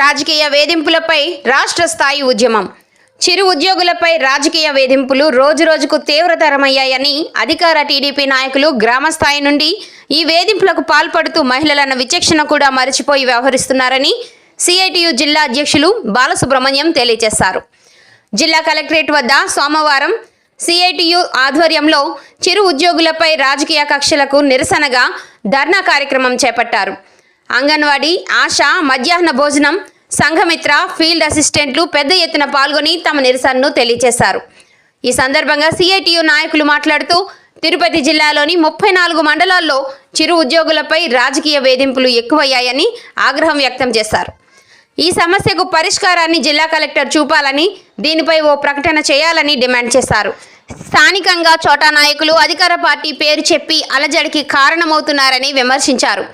రాజకీయ వేధింపులపై రాష్ట్ర స్థాయి ఉద్యమం. చిరు ఉద్యోగులపై రాజకీయ వేధింపులు రోజురోజుకు తీవ్రతరమయ్యాయని అధికార టీడీపీ నాయకులు గ్రామ స్థాయి నుండి ఈ వేధింపులకు పాల్పడుతూ మహిళలన్న విచక్షణ కూడా మరచిపోయి వ్యవహరిస్తున్నారని సిఐటియు జిల్లా అధ్యక్షులు బాలసుబ్రహ్మణ్యం తెలియజేశారు. జిల్లా కలెక్టరేట్ వద్ద సోమవారం సిఐటియు ఆధ్వర్యంలో చిరు ఉద్యోగులపై రాజకీయ కక్షలకు నిరసనగా ధర్నా కార్యక్రమం చేపట్టారు. అంగన్వాడీ ఆశ మధ్యాహ్న భోజనం సంఘమిత్ర ఫీల్డ్ అసిస్టెంట్లు పెద్ద ఎత్తున పాల్గొని తమ నిరసనను తెలియజేశారు ఈ సందర్భంగా సిఐటియు నాయకులు మాట్లాడుతూ తిరుపతి జిల్లాలోని ముప్పై నాలుగు మండలాల్లో చిరు ఉద్యోగులపై రాజకీయ వేధింపులు ఎక్కువయ్యాయని ఆగ్రహం వ్యక్తం చేశారు. ఈ సమస్యకు పరిష్కారాన్ని జిల్లా కలెక్టర్ చూపాలని దీనిపై ఓ ప్రకటన చేయాలని డిమాండ్ చేశారు. స్థానికంగా చోటా నాయకులు అధికార పార్టీ పేరు చెప్పి అలజడికి కారణమవుతున్నారని విమర్శించారు.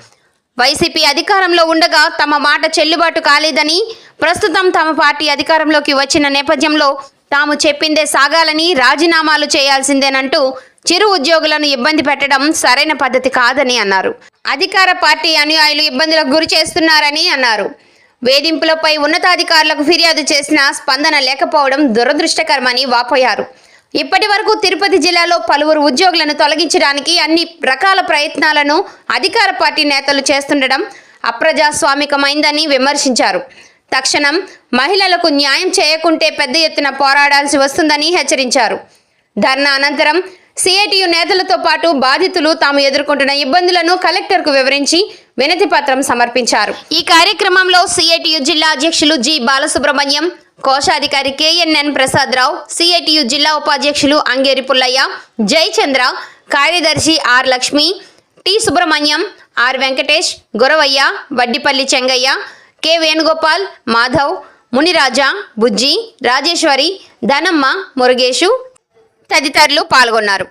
వైసీపీ అధికారంలో ఉండగా తమ మాట చెల్లుబాటు కాలేదని ప్రస్తుతం తమ పార్టీ అధికారంలోకి వచ్చిన నేపథ్యంలో తాము చెప్పిందే సాగాలని రాజీనామాలు చేయాల్సిందేనంటూ చిరు ఉద్యోగులను ఇబ్బంది పెట్టడం సరైన పద్ధతి కాదని అన్నారు. అధికార పార్టీ అనుయాయులు ఇబ్బందులకు గురి చేస్తున్నారని అన్నారు. వేధింపులపై ఉన్నతాధికారులకు ఫిర్యాదు చేసినా స్పందన లేకపోవడం దురదృష్టకరమని వాపోయారు. ఇప్పటి వరకు తిరుపతి జిల్లాలో పలువురు ఉద్యోగులను తొలగించడానికి అన్ని రకాల ప్రయత్నాలను అధికార పార్టీ నేతలు చేస్తుండడం అప్రజాస్వామికమైందని విమర్శించారు. తక్షణం మహిళలకు న్యాయం చేయకుంటే పెద్ద ఎత్తున పోరాడాల్సి వస్తుందని హెచ్చరించారు. ధర్నా అనంతరం సిఐటియు నేతలతో పాటు బాధితులు తాము ఎదుర్కొంటున్న ఇబ్బందులను కలెక్టర్కు వివరించి వినతి పత్రం సమర్పించారు. ఈ కార్యక్రమంలో సిఐటియు జిల్లా అధ్యక్షులు జి బాలసుబ్రహ్మణ్యం కోశాధికారి కెఎన్ఎన్ ప్రసాదరావు సిఐటియు జిల్లా ఉపాధ్యక్షులు అంగేరి పుల్లయ్య జయచంద్ర కార్యదర్శి R Lakshmi T Subrahmanyam R Venkatesh Goravaiah Vaddipalli Chengaiah K Venugopal Madhav Muniraja Bujji Rajeshwari Dhanamma Murugeshu తదితరులు పాల్గొన్నారు.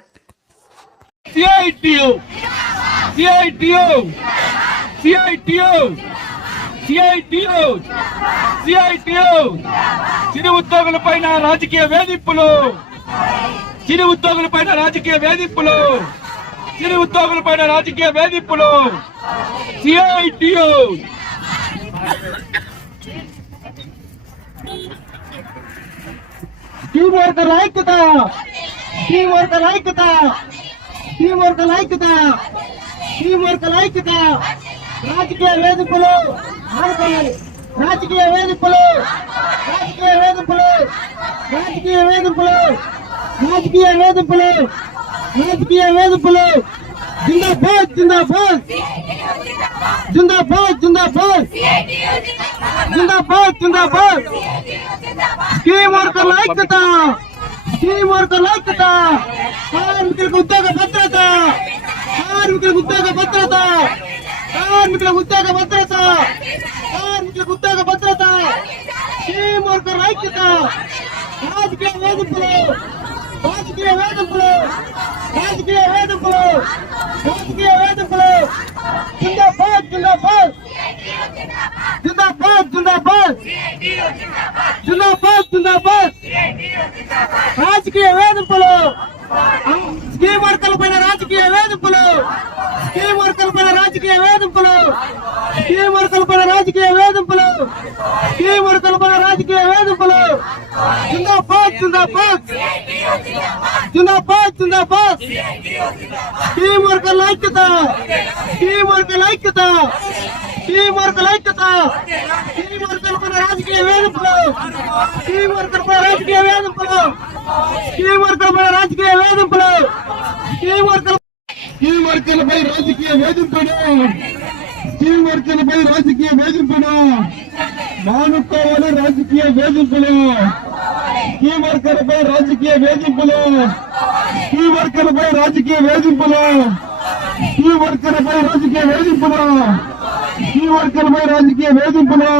CITU, CITU, CITU, CITU, CITU, చిరు ఉద్యోగులపైన రాజకీయ వేధింపులు చిరు ఉద్యోగులపైన రాజకీయ వేధింపులు చిరు ఉద్యోగులపైన రాజకీయ వేధింపులు సిఐటియు వర్క్ వర్కర్ ఐక్యత వర్క్ వర్కర్ ఐక్యత వర్క్ వర్కర్ రాజకీయ వేదికలు ఆడుకోవాలి రాజకీయ వేదికలు రాజకీయ వేదికలు రాజకీయ వేదికలు రాజకీయ వేదికలు రాజకీయ వేదికలు జిందాబాద్ జిందాబాద్. జిందాబాద్ జిందాబాద్. జిందాబాద్ జిందాబాద్. స్కీమ్ వర్కర్ల ఐక్యత స్కీమ్ వర్కర్ల ఐక్యత కార్మికులకు ఉద్యోగ భద్రత కార్మికులకు ఉద్యోగ భద్రత కార్మికులకు ఉద్యోగ భద్రత కార్మికులకు ఉద్యోగ భద్రత స్కీమ్ వర్కర్ల ఐక్యత రాజకీయ వేధింపులు రాజకీయ వేధింపులు రాజకీయ వేధింపులు రాజకీయ వేధింపులు జిందాబాద్ జిందాబాద్ జిందాబాద్ జిందాబాద్ జిందాబాద్ జిందాబాద్ రాజకీయ వేధింపులు స్కీమ్ వర్కర్ల పైన రాజకీయ వేధింపులు స్కీమ్ వర్కర్ల పైన రాజకీయ వేధింపులు స్కీమ్ వర్కర్ల పైన రాజకీయ వేధింపులు స్కీమ్ వర్కర్ల పైన రాజకీయ వేధింపులు జిందాబాద్ జిందాబాద్ జిందాబాద్ జిందాబాద్ స్కీమ్ వర్కర్ల ఐక్యత స్కీమ్ వర్కర్ల ఐక్యత స్కీమ్ వర్కర్ల ఐక్యత స్కీమ్ వర్కర్ల పైన రాజకీయ వేధింపులు స్కీమ్ వర్కర్ల పైన రాజకీయ వేధింపులు స్కీమ్ వర్కర్ల పైన రాజకీయ వేధింపులు స్కీమ్ వర్కర్ల స్కీమ్ వర్కర్లపై రాజకీయ వేధింపులు స్కీమ్ వర్కర్లపై రాజకీయ వేధింపులు మానుకోవాలి రాజకీయ వేధింపులు ఈ వర్కర్లపై రాజకీయ వేధింపులు. ఈ వర్కర్లపై రాజకీయ వేధింపులు. ఈ వర్కర్లపై రాజకీయ వేధింపులు. ఈ వర్కర్లపై రాజకీయ వేధింపులు.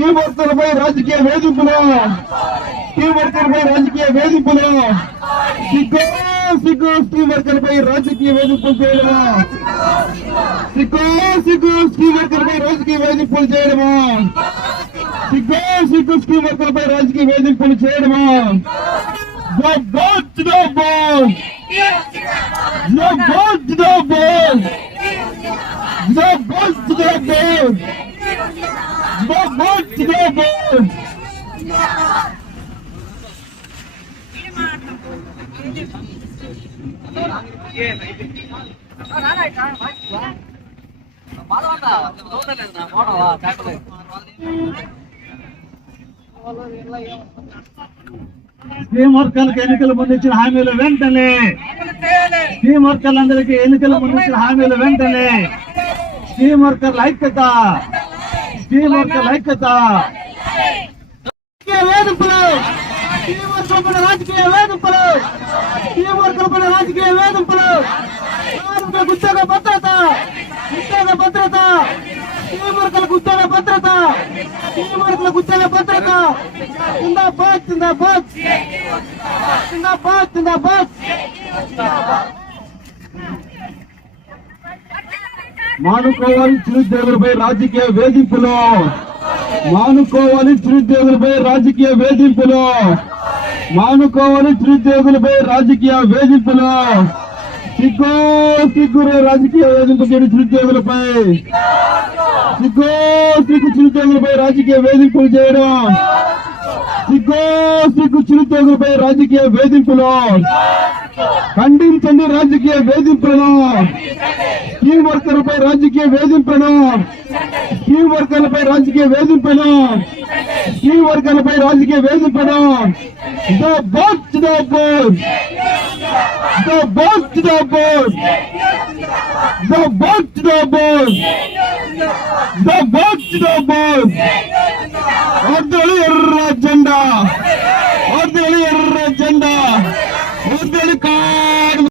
ఈ వర్కర్లపై రాజకీయ వేధింపులు. ఈ వర్కర్లపై రాజకీయ వేధింపులు. సిగ్గు సిగ్గు స్కీమ్ వర్కర్లపై రాజకీయ వేధింపులు చేయడమా? సిగ్గు సిగ్గు స్కీమ్ వర్కర్లపై రాజకీయ వేధింపులు చేయడమా? సిగ్గు సిగ్గు స్కీమర్లపై రాజకీయ వేధింపులు చేయడమా? బాధపడతా చూడలేదు నా ఫోటో స్కీమ్ వర్కర్లకు ఎన్నికల ముందు ఇచ్చిన హామీలు వెంటనే. స్కీమ్ వర్కర్లందరికీ ఎన్నికల ముందు ఇచ్చిన హామీలు వెంటనే. స్కీమ్ వర్కర్ల ఐక్యత. స్కీమ్ వర్కర్ల ఐక్యత. రాజకీయ వేధింపులు. స్కీమ్ వర్కర్లపైన రాజకీయ వేధింపులు. స్కీమ్ రాజకీయ వేధింపులు. ఉద్యోగ భద్రత. ఉద్యోగ భద్రత. స్కీమ్ వర్కర్లకు ఉద్యోగ భద్రత. స్కీమ్ వర్కర్లకు ఉద్యోగ భద్రత. జిందాబాద్ జిందాబాద్. జిందాబాద్ జిందాబాద్. మానుకోవాలి చిరుద్యోగులపై రాజకీయ వేధింపులు. మానుకోవాలి చిరుద్యోగులపై రాజకీయ వేధింపులు. మానుకోవాలి చిరుద్యోగులపై రాజకీయ వేధింపులు. సిగ్గో సిగ్గురు రాజకీయ వేధింపు చేయడం చిరుద్యోగులపై సిగ్గు సిగ్గు చిరుద్యోగులపై రాజకీయ వేధింపులు చేయడం. సిగ్గో సిగ్గు చిరుద్యోగులపై రాజకీయ వేధింపులు. ఖండించండి రాజకీయ వేధింపులను. స్కీమ్ వర్కర్లపై రాజకీయ వేధింపులను. స్కీమ్ వర్కర్లపై రాజకీయ వేధింపులను. స్కీమ్ వర్కర్లపై రాజకీయ వేధింపులను. ద బోత్ Zabot Zabot! Zabot Zabot! Zabot Zabot! Ordem Rajanda!